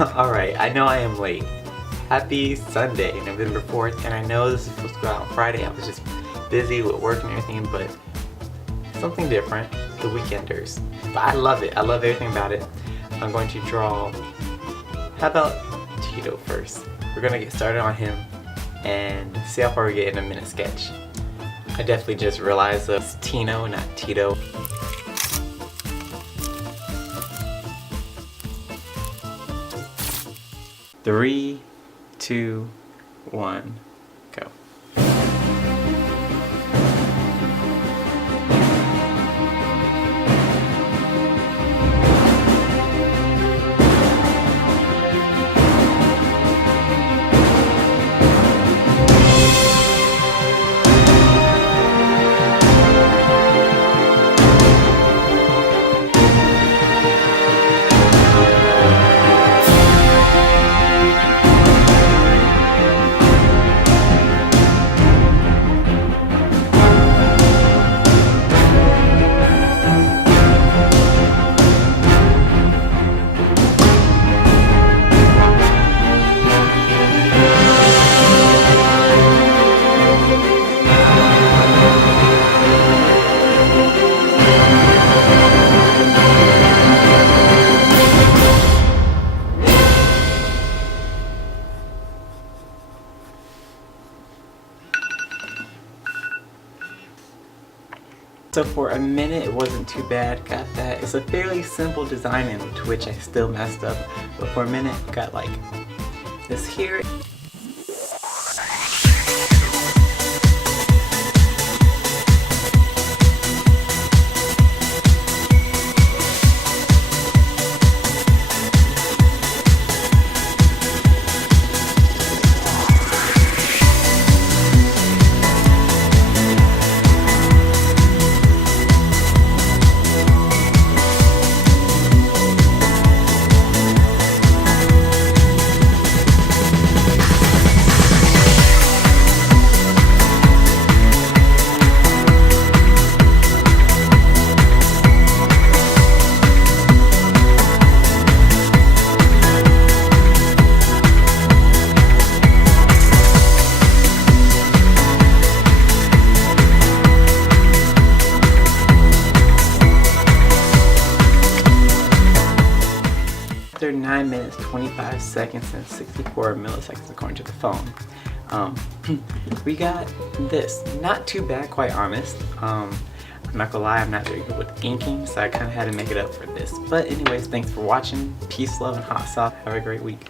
Alright, I know I am late. Happy Sunday, November 4th, and I know this is supposed to go out on Friday. I was just busy with work and everything, but something different, the Weekenders. But I love it. I love everything about it. I'm going to draw, how about Tito first? We're going to get started on him and see how far we get in a minute sketch. I definitely just realized it's Tino, not Tito. Three, 2, 1, go. So for a minute it wasn't too bad, got that. It's a fairly simple design in which I still messed up, but for a minute got like this here. After 9 minutes, 25 seconds, and 64 milliseconds according to the phone, we got this. Not too bad, quite honest. I'm not gonna lie, I'm not very good with inking, so I kind of had to make it up for this. But anyways, thanks for watching. Peace, love, and hot sauce. Have a great week.